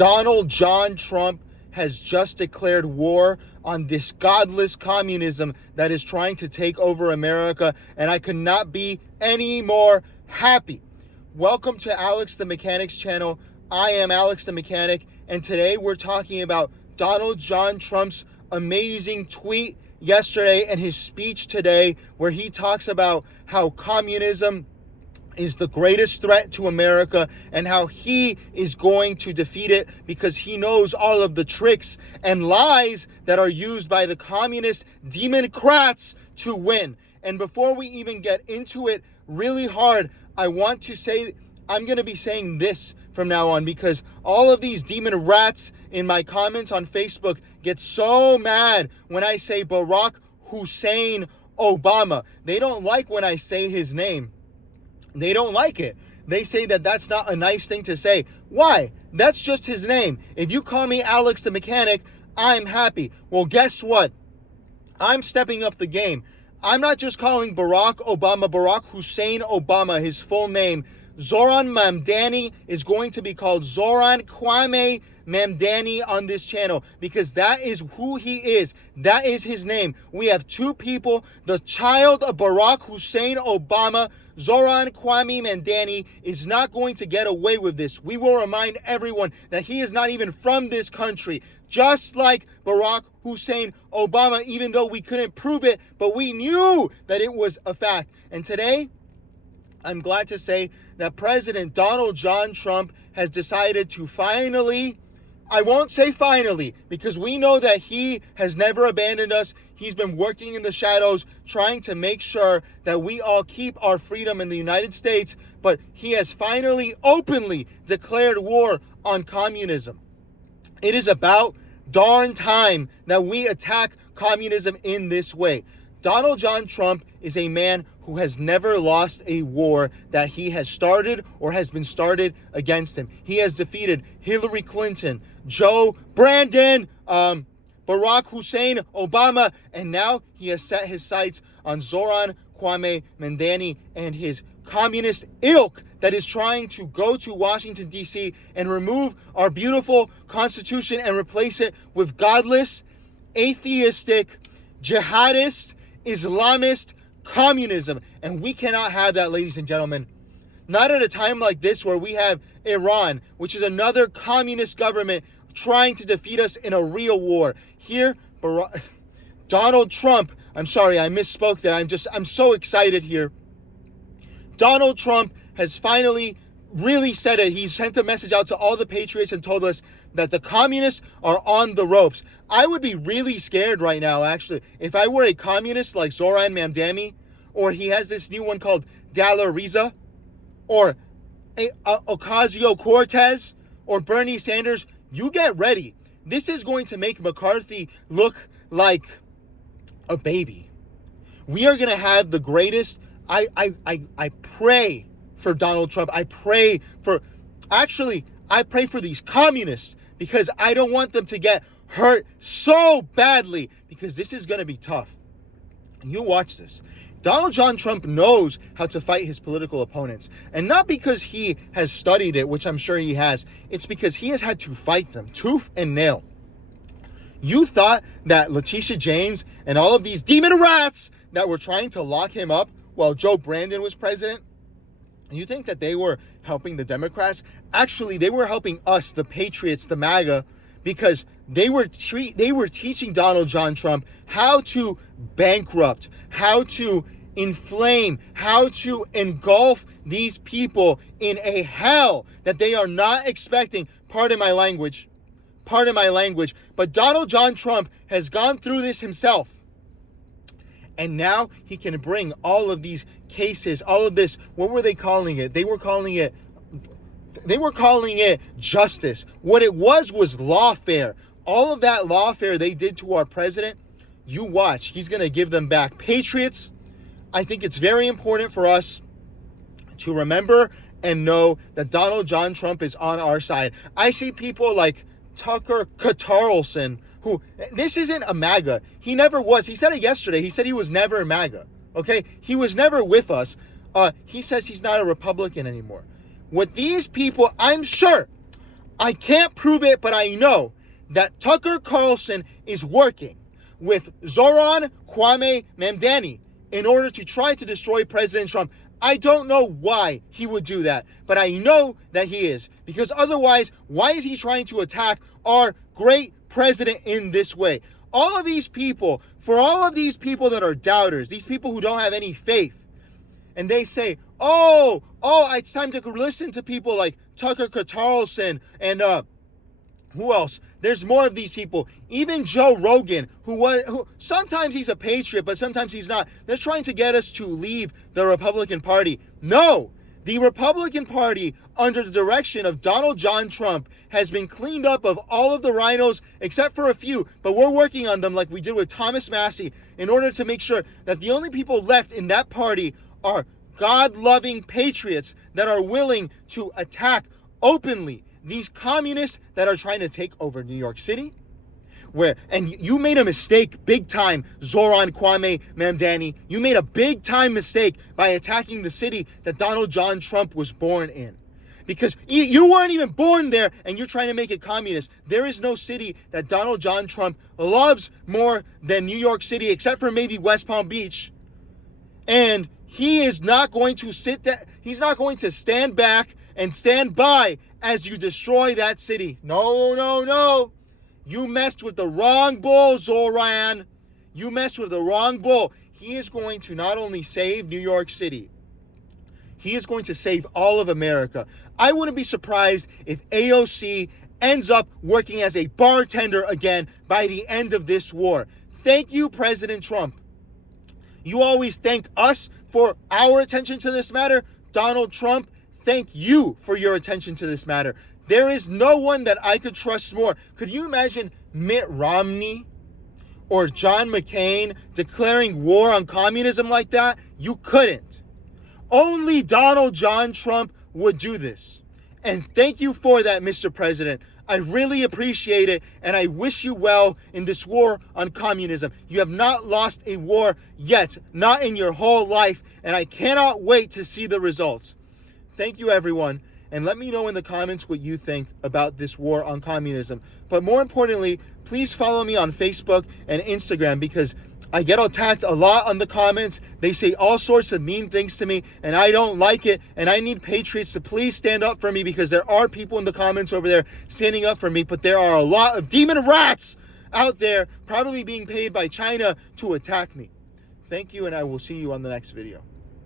Donald John Trump has just declared war on this godless communism that is trying to take over America, and I could not be any more happy. Welcome to Alex the Mechanic's channel. I am Alex the Mechanic, and today we're talking about Donald John Trump's amazing tweet yesterday and his speech today, where he talks about how communism is the greatest threat to America and how he is going to defeat it because he knows all of the tricks and lies that are used by the communist democrats to win. And before we even get into it really hard, I want to say I'm going to be saying this from now on because all of these demon rats in my comments on Facebook get so mad when I say Barack Hussein Obama. They don't like when I say his name. They don't like it. They say that that's not a nice thing to say. Why? That's just his name. If you call me Alex the Mechanic, I'm happy. Well, guess what? I'm stepping up the game. I'm not just calling Barack Obama Barack Hussein Obama, his full name. Zoran Mamdani is going to be called Zoran Kwame Mamdani on this channel because that is who he is. That is his name. We have two people, the child of Barack Hussein Obama. Zoran Kwame Mamdani is not going to get away with this. We will remind everyone that he is not even from this country. Just like Barack Hussein Obama, even though we couldn't prove it, but we knew that it was a fact. And today, I'm glad to say that President Donald John Trump has decided to finally, I won't say finally, because we know that he has never abandoned us. He's been working in the shadows, trying to make sure that we all keep our freedom in the United States, but he has finally openly declared war on communism. It is about darn time that we attack communism in this way. Donald John Trump is a man who has never lost a war that he has started or has been started against him. He has defeated Hillary Clinton, Joe Brandon, Barack Hussein Obama, and now he has set his sights on Zoran Kwame Mamdani and his communist ilk that is trying to go to Washington, D.C. and remove our beautiful Constitution and replace it with godless, atheistic, jihadist, Islamist communism. And we cannot have that, ladies and gentlemen. Not at a time like this where we have Iran, which is another communist government trying to defeat us in a real war. Here, Donald Trump, I'm sorry, I misspoke there. I'm so excited here. Donald Trump has finally really said it. He sent a message out to all the patriots and told us that the communists are on the ropes. I would be really scared right now, actually, if I were a communist like Zoran Mamdani, or he has this new one called Dalla Riza, or Ocasio-Cortez, or Bernie Sanders. You get ready. This is going to make McCarthy look like a baby. We are going to have the greatest. I pray for Donald Trump. I pray for these communists because I don't want them to get hurt so badly because this is going to be tough. You watch this. Donald John Trump knows how to fight his political opponents. And not because he has studied it, which I'm sure he has. It's because he has had to fight them tooth and nail. You thought that Letitia James and all of these demon rats that were trying to lock him up while Joe Brandon was president, you think that they were helping the Democrats? Actually, they were helping us, the patriots, the MAGA, because they were teaching Donald John Trump how to bankrupt, how to inflame, how to engulf these people in a hell that they are not expecting. Pardon my language, but Donald John Trump has gone through this himself. And now he can bring all of these cases, all of this, what were they calling it? They were calling it justice. What it was lawfare. All of that lawfare they did to our president, you watch. He's going to give them back. Patriots, I think it's very important for us to remember and know that Donald John Trump is on our side. I see people like Tucker Carlson, who, this isn't a MAGA. He never was. He said it yesterday. He said he was never a MAGA. Okay? He was never with us. He says he's not a Republican anymore. What these people, I'm sure I can't prove it, but I know that Tucker Carlson is working with Zoran Kwame Mamdani in order to try to destroy President Trump. I don't know why he would do that, but I know that he is. Because otherwise, why is he trying to attack our great president in this way? All of these people, for all of these people that are doubters, these people who don't have any faith, and they say, oh, it's time to listen to people like Tucker Carlson and who else? There's more of these people. Even Joe Rogan, who sometimes he's a patriot, but sometimes he's not. They're trying to get us to leave the Republican Party. No, the Republican Party, under the direction of Donald John Trump, has been cleaned up of all of the rhinos, except for a few. But we're working on them like we did with Thomas Massey, in order to make sure that the only people left in that party are God-loving patriots that are willing to attack openly these communists that are trying to take over New York City. And you made a mistake big time, Zoran Kwame Mamdani. You made a big time mistake by attacking the city that Donald John Trump was born in. Because you weren't even born there and you're trying to make it communist. There is no city that Donald John Trump loves more than New York City, except for maybe West Palm Beach. And he is not going to he's not going to stand back and stand by as you destroy that city. No. You messed with the wrong bull, Zoran. You messed with the wrong bull. He is going to not only save New York City, he is going to save all of America. I wouldn't be surprised if AOC ends up working as a bartender again by the end of this war. Thank you, President Trump. You always thank us for our attention to this matter. Donald Trump, thank you for your attention to this matter. There is no one that I could trust more. Could you imagine Mitt Romney or John McCain declaring war on communism like that? You couldn't. Only Donald John Trump would do this. And thank you for that, Mr. President. I really appreciate it, and I wish you well in this war on communism. You have not lost a war yet, not in your whole life, and I cannot wait to see the results. Thank you, everyone, and let me know in the comments what you think about this war on communism. But more importantly, please follow me on Facebook and Instagram, because I get attacked a lot on the comments. They say all sorts of mean things to me, and I don't like it. And I need patriots to please stand up for me, because there are people in the comments over there standing up for me, but there are a lot of demon rats out there probably being paid by China to attack me. Thank you, and I will see you on the next video.